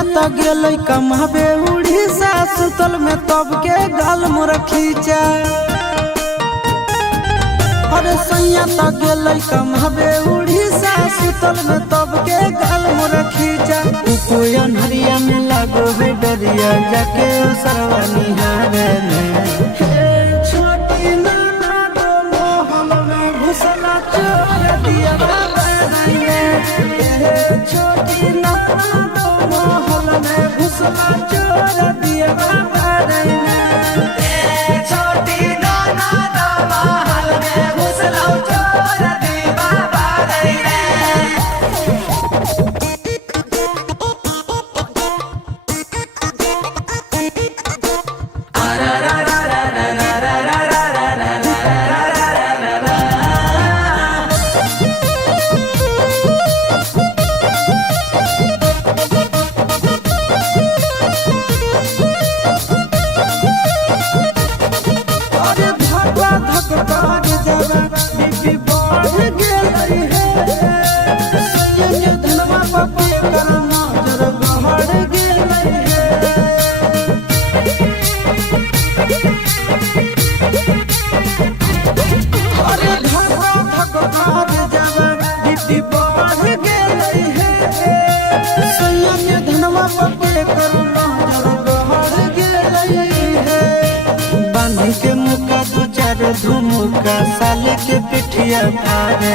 सैया त गेलै कमाबे उड़ीसा सुतल में तब के गाल मोर खींचा। अरे सैया त गेलै कमाबे उड़ीसा सुतल में तब के गाल मोर खींचा। कोई अनहरिया में लागो है डरिया जाके सरवा निहारे छोटी नाना दो मोहल में घुसला चोर दिया बाबा छोटी नाना दो मोहल में घुसला चोर दिया बाबा छोटी नाना दो महल में घुसला चोर दिया बाबा के मुका दो चार धुमुका साले के पिठिया फाड़े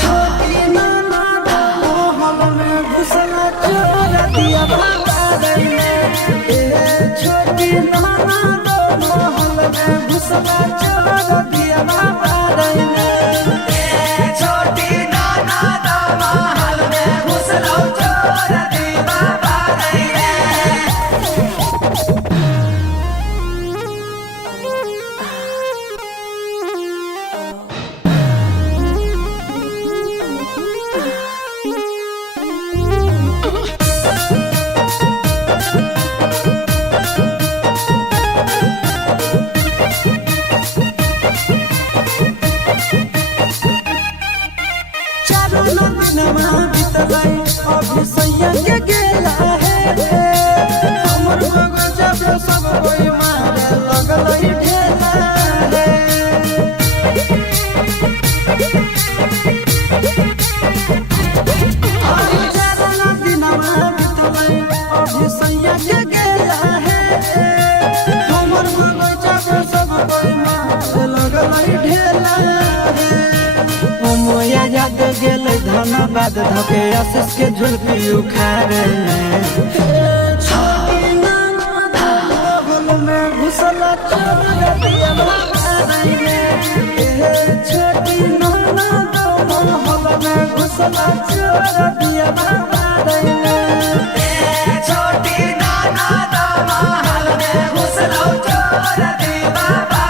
छोटी नाना दो मोहल में घुसला चोर दिया बाबा छोटी नाना दो मोहल में घुसला चोर दिया बाबा छोटी नाना दो महल में घुसला चोर दिया बाबा अभी सैया के गेला है हमर मगज जब सब कोई मारे लगल ढेला है अभी सैया के गेला है हमर मगज जब सब कोई मारे लगल ढेला है मोया याद गेलै धनबाद धके आशीष के झुलपी उखाड़े छोटी नाना दो मोहल में घुसला चोर दिया बाबा छोटी नाना दो मोहल में घुसला चोर दिया बाबा छोटी नाना दो महल में घुसला चोर दिया बाबा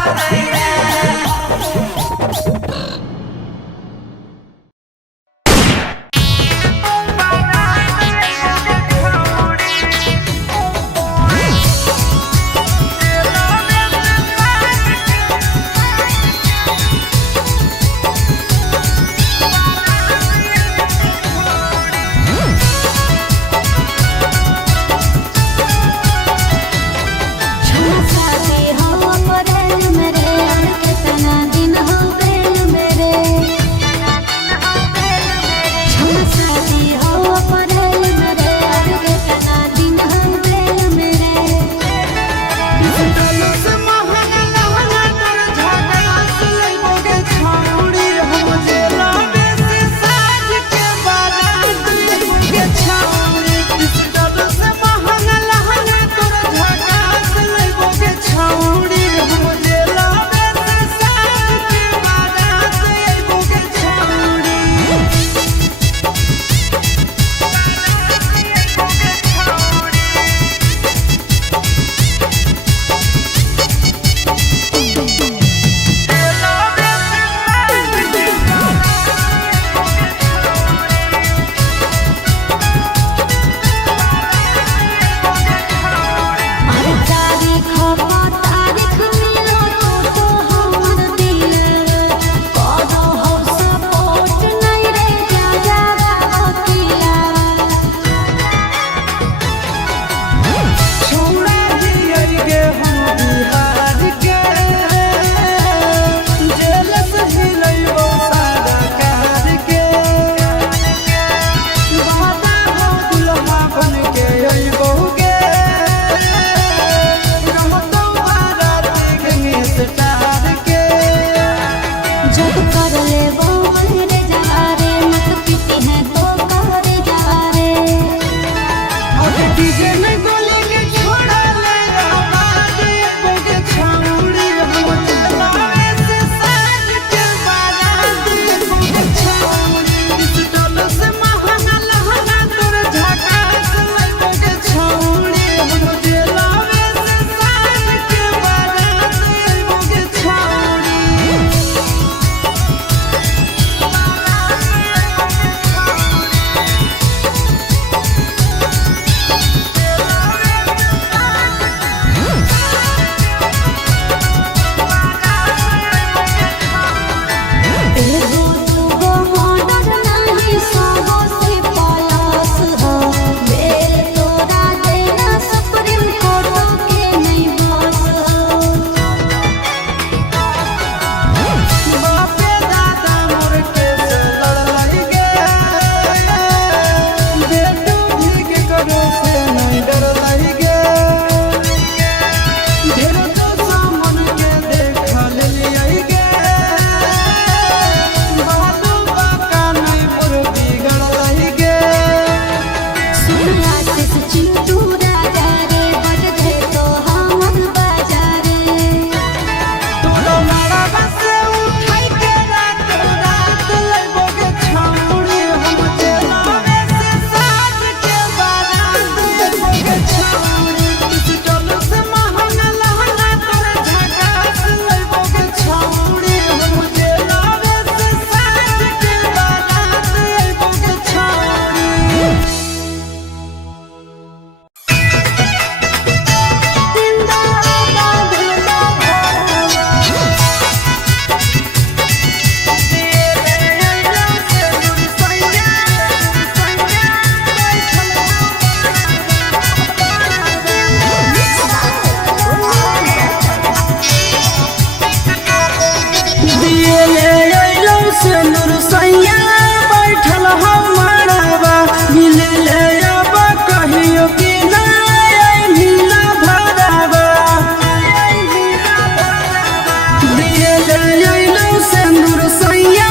लिए ले अइलो सिंदूर सैया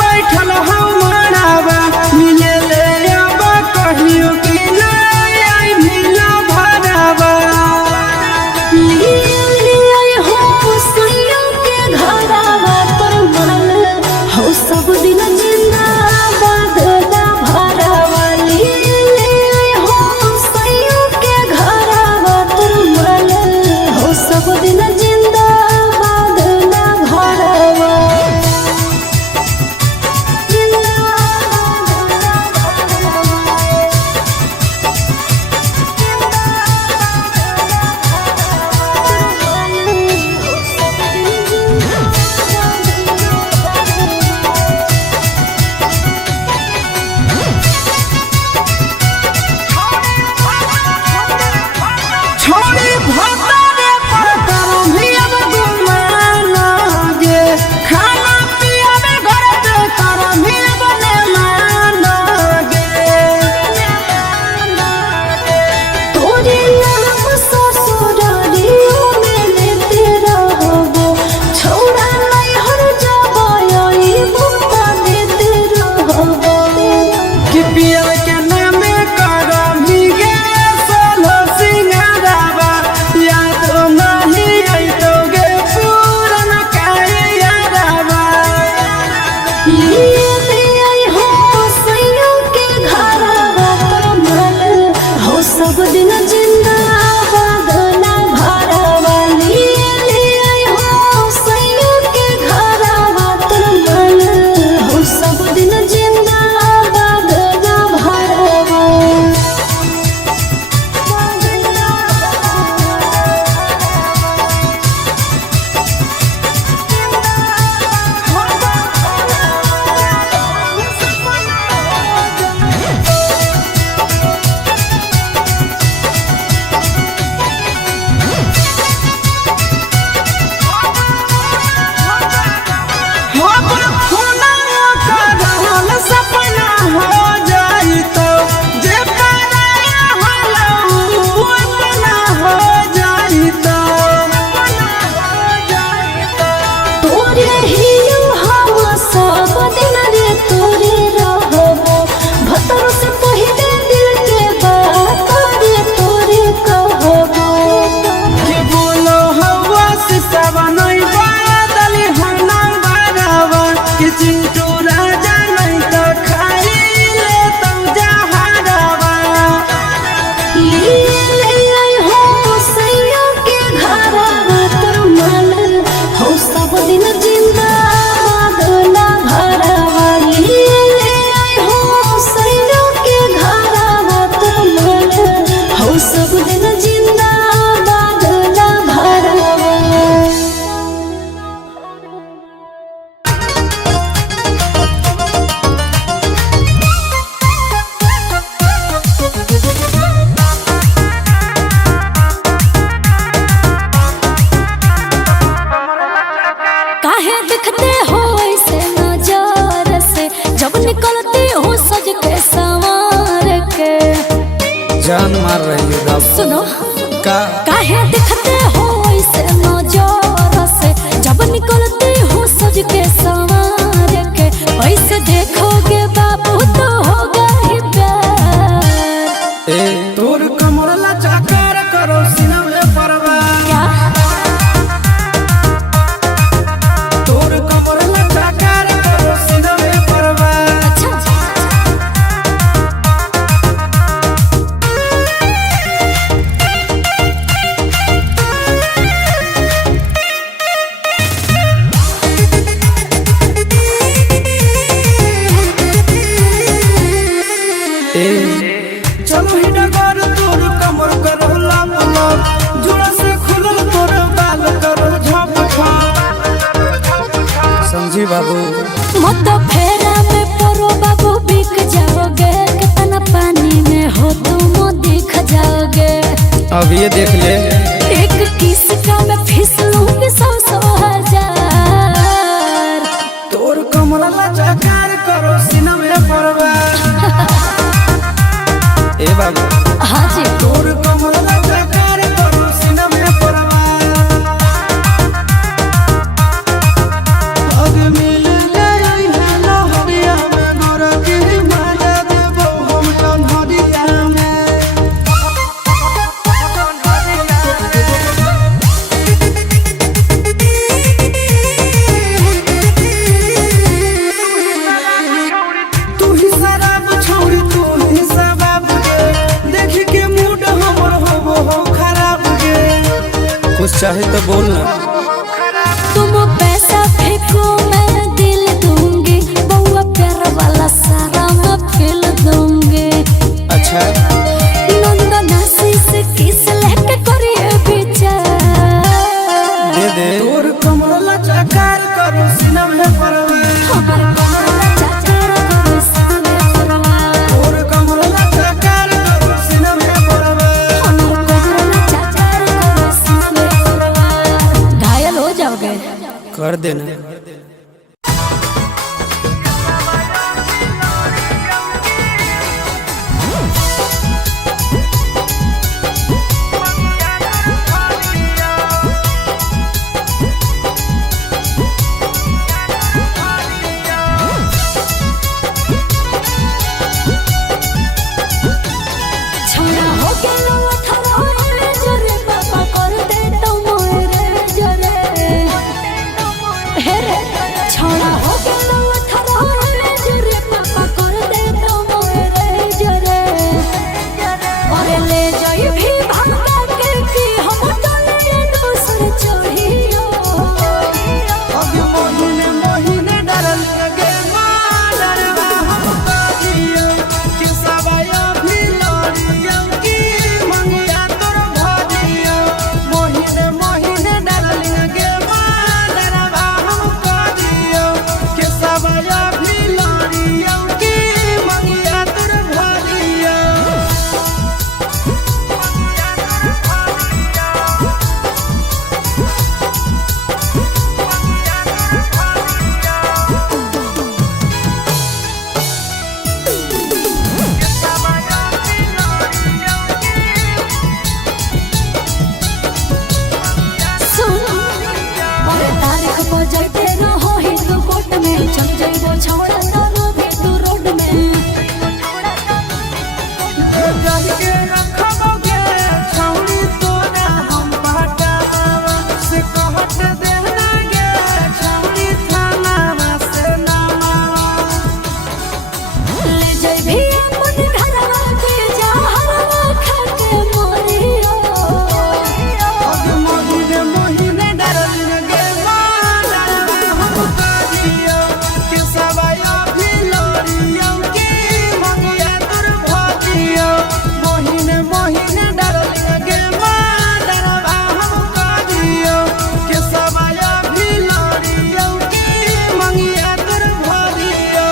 बैठल हमरावा मिले ले आबा कहियो कि नहीं आई मिला भरावा लिए हो सैया के घरावा पर मन हो सब दिन जिंदाबाद ना भरावा लिए हो सैया के घरावा पर मन हो सब दिन जिंदाबाद ना भरावा छोड़ी भतारे पर करो भी अब गुमाना गे खाना पिया में घर पे करो भी अब नेमाना गे तोरे नाम ससुरारियो में लेते रहबो छोड़ा नहीं हर जबाई बुता देते रहबो कि पिया के नामे करो भी गे सोलो सिंगारावा याद नहीं आई तो गे पूरन काहे यारावा लिए हो सैया के घरावा पर मन हो सब दिन जिंदाबाद ना भरावा लिए हो सैया के घरावा पर मन हो सब दिन जिंदाबाद ना भरावा हमर खुना का रहल सपना हो जाई तो जे पराया हलऊ अपना हो जाई तो तोरे हियो हम सब दिन रे तोरे रहबो भतर से पहिले दिल के बात रे तोरे कहबो कि बोलो हवा से सवनई बादली हना बारावा कि चिंटू राजा नहीं तो खाई ले तो जहरावा लिए हो सैया के घरावा तर मन हो सब दिन जिंदाबाद ना भरावा लिए हो सैया के घरावा तर मन हो सब दिन जिंदाबाद ना भरावा काहे दिखते हो ऐसे नजर से जब निकलते हो सज के संवार के जान मार रही है सुनो का काहे दिखते हो ऐसे नजर से जब निकलते हो सज के संवार के ऐसे देखोगे बाबू तो होगा ही प्यार ए तोर कमर लचकार करो सिना में परवा क्या तोर कमर लचकार करो सिना में परवा अच्छा चलो ही डगर तोर कमर करो लाप लाप जोड़ा से खुलल तोर बाल करो झप झप समझी बाबू मत फेरा में परो बाबू बिक जाओगे कितना पानी में हो तुम दिख जाओगे अब ये देख ले एक किस का मैं फिसलूंगी 100 हजार तोर कमर लचकार करो सिना में परवा ए बाबू हाँ जी तोर कमर लचकार करो सिना में परवा कर देना। छोड़ा हो गेलो 18 जरे पापा कर दे तो मोरे जरे हे रे छोड़ा हो गेलो 18 जरे पापा कर दे तो मोरे जरे और ले जाई भी भागा के कि हम चले दूसर चढ़ियो अब मोहिने मोहिने डरल लगे डरवा हमको दियो कि सवाया भी लड़ियो की मंगिया तोर भदियो। मोहिने मोहिने डरल लगे डरवा हमको दियो कि सवाया भी लड़ियो की मंगिया तोर भदियो। सुन और तारीख पर जाते रहो हिंदू कोर्ट में चल जाइबो छोड़ा तारो भी तू रोड में जाई के रखबोगे छौड़ी तोरा हम पटावा से कहत देना गे छौड़ी थाना से नामा। ले जाई भी अपन घरवा के जहरवा खा के मोरियो अब मोहिने मोहिने डरल लगे डरवा हमको दियो कि सवाया भी लड़ियो की मंगिया तोर भदियो। मोहिने मोहिने डरल लगे डरवा हमको दियो कि सवाया भी लड़ियो की मंगिया तोर भदियो।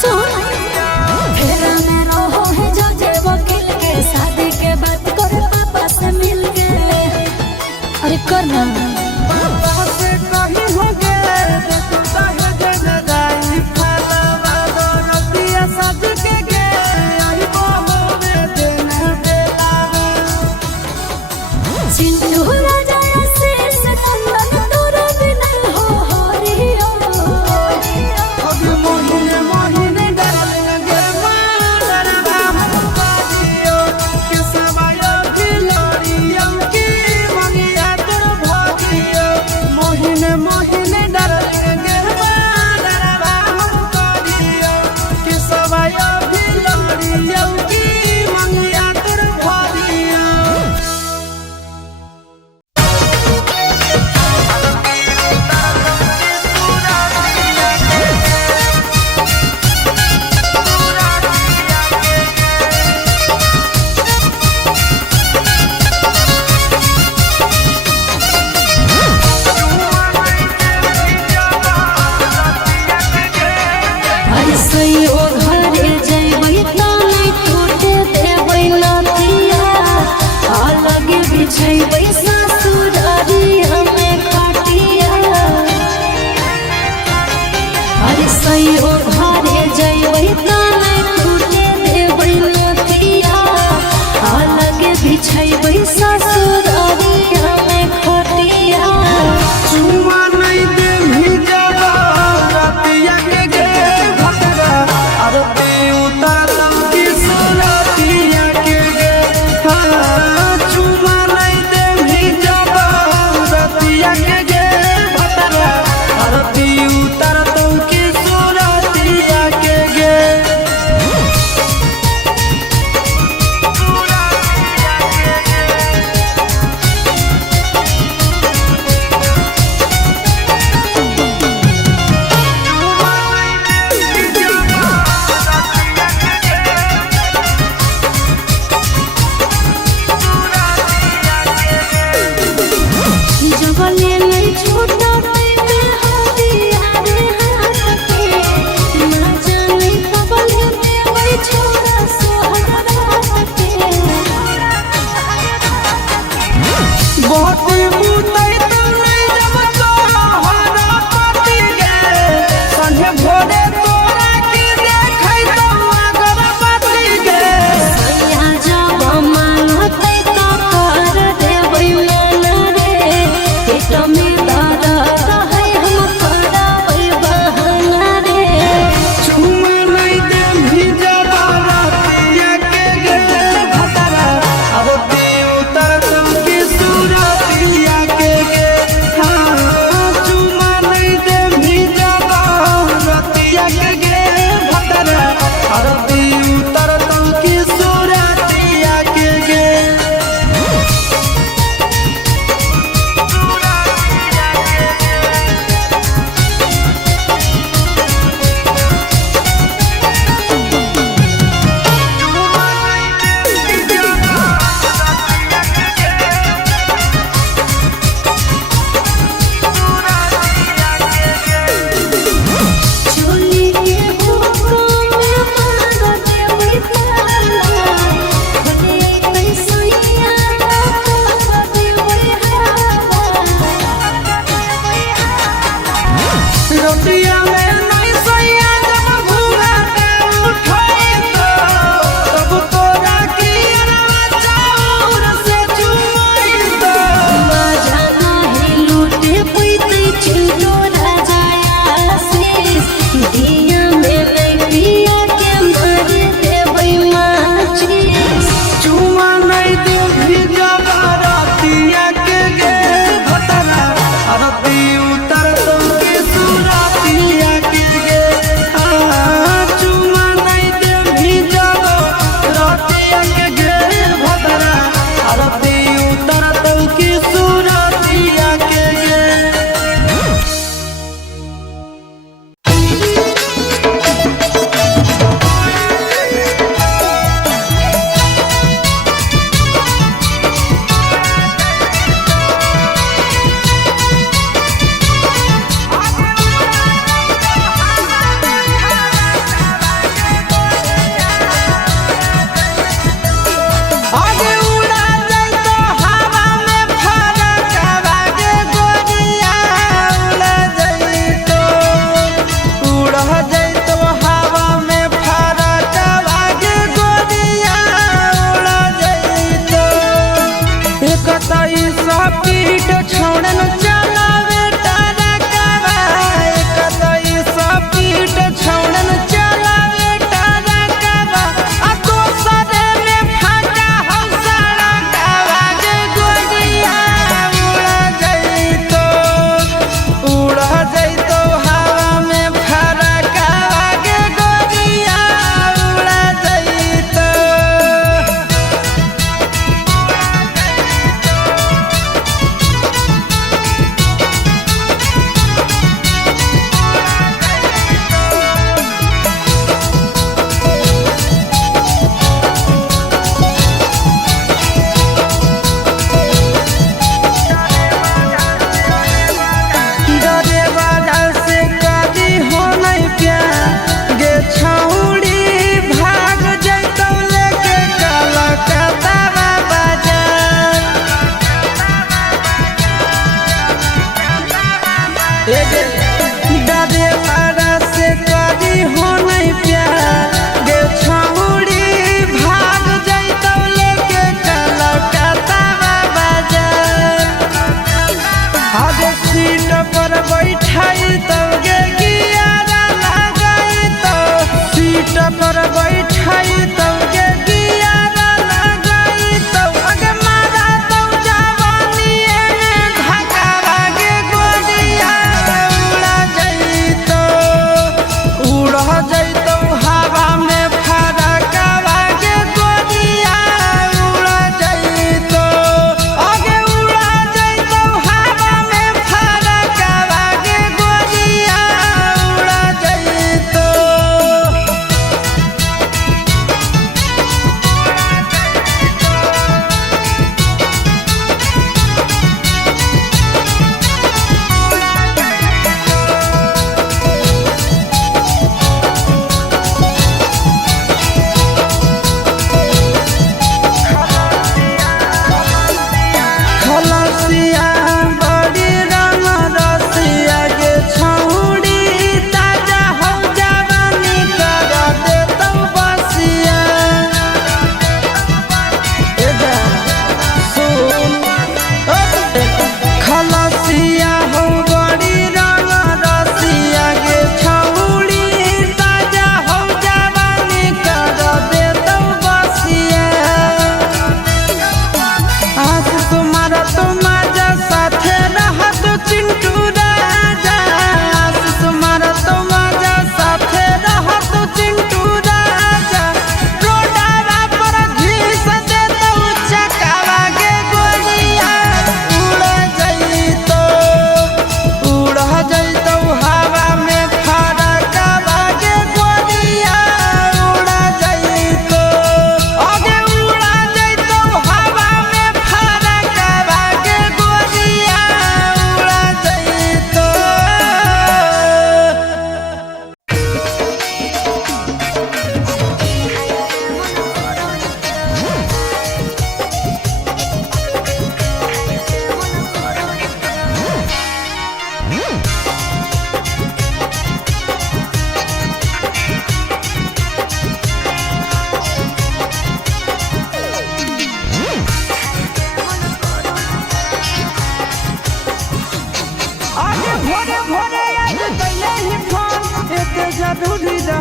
सुन फेरा में रहो है जो जे वकील के शादी के बात करे पापा से मिल के अरे करना पापा से कहीं हो गए तू कहे जन जाई फलवा रतिया सज के गे आई बहो में देना बेलावा। सिंधु राजा से तंगन तोरा बिना हो हरियो अब मोहिने मोहिने डरल लगे डरवा हमको दियो कि सवाया भी लड़ियो की मंगिया तोर होती मुतई तू नहीं जब तोरा हरा पति गे संझे भोरे तोरा की देखै तो अगरबत्ती गे सैया जब मांगतै तो कर देबै नाना रे पेट में दर्द रहै हम करबै बहाना रे चुमा नहीं दे भीजा बारातिया के गे भतरा होती उतर तुम की सूरतिया के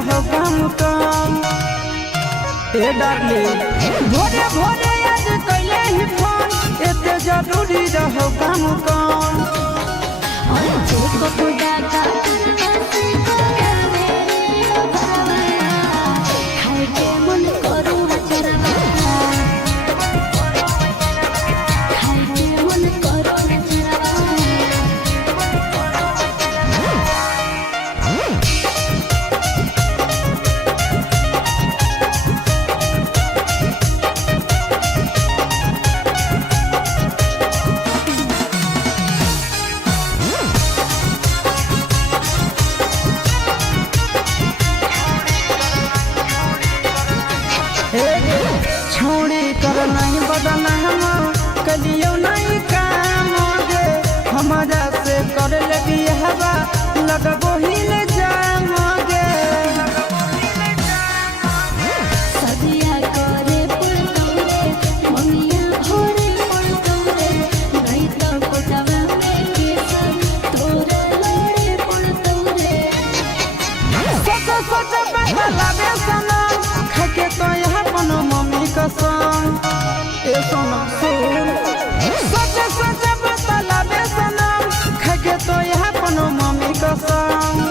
रहो काम काम। ए डार्लिंग भोरे भोरे आज कैले ही फोन, एते जरूरी रहो काम काम। छोड़ी कर नहीं बदना हम कलियो नहीं काम गे, हमारा से कर लगी हवा लगबो ही ले जाम गे। सदिया करे पड़तौरे ममिया भोरे पड़तौरे, नहीं तो कोटवा में केसर तोरे लड़े पड़तौरे। सोच बता लागे सनम, खाके तो यहाँ पनो मम्मी कसम। ए सोना सुन सोच बता लागे सनम, खाके तो यहाँ पनो मम्मी कसम।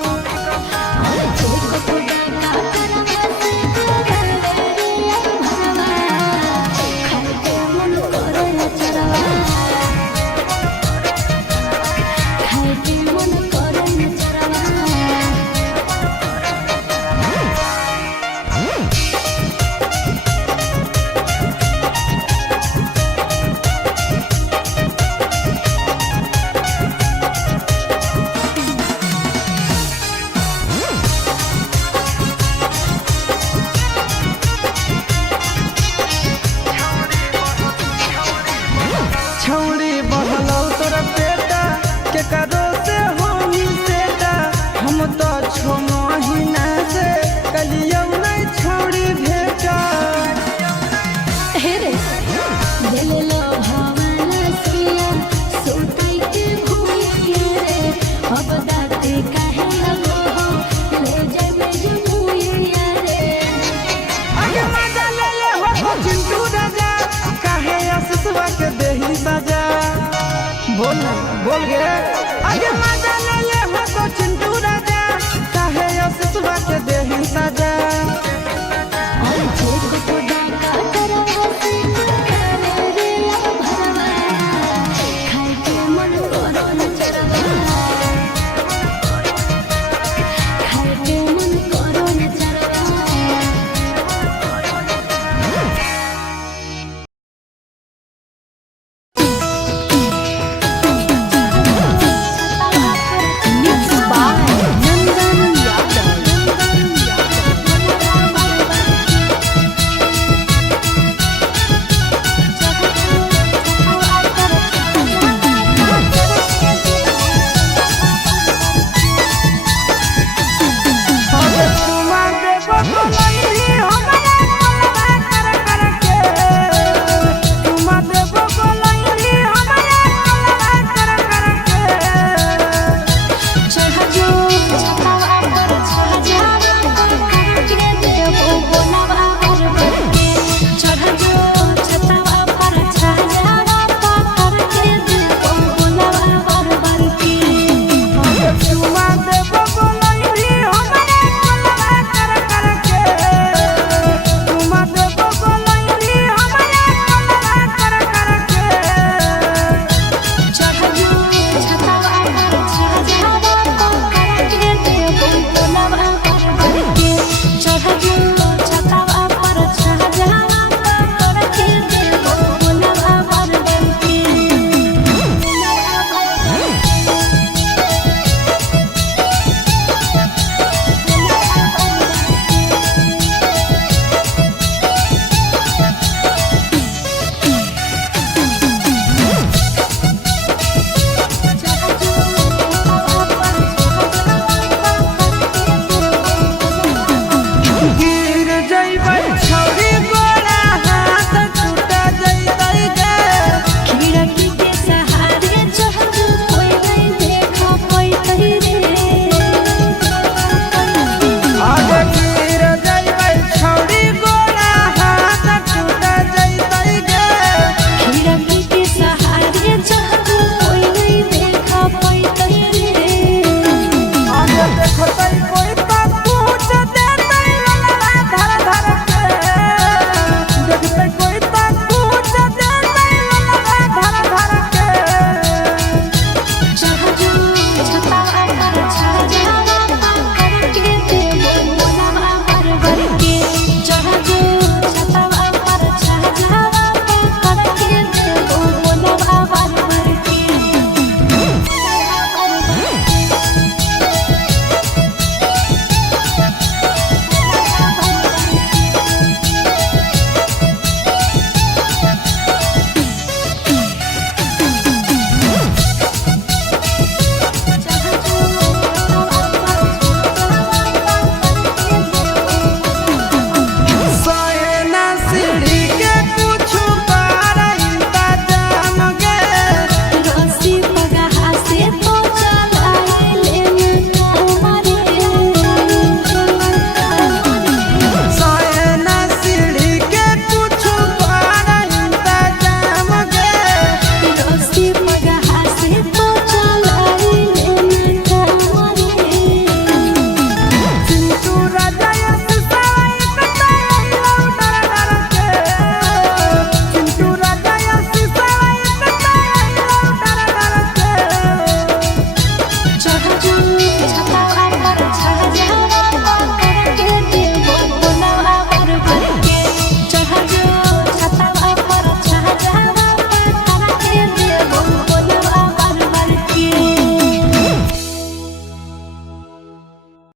छौड़ी बहलौ तोरा बेटा के करो से होई सेटा, हम तो छो महीना से कलियो नहीं छौड़ी भेटा। हे रे दिल लो भावना सिया सोताई के भूलिए रे, अब दाते काहे लगो हो ले जाबे जमुइया रे। आगे मजा ले हो चिंटू राजा, काहे आसुसवा के देही सजा। बोल गे आगे मजा ले हो तो चिंटू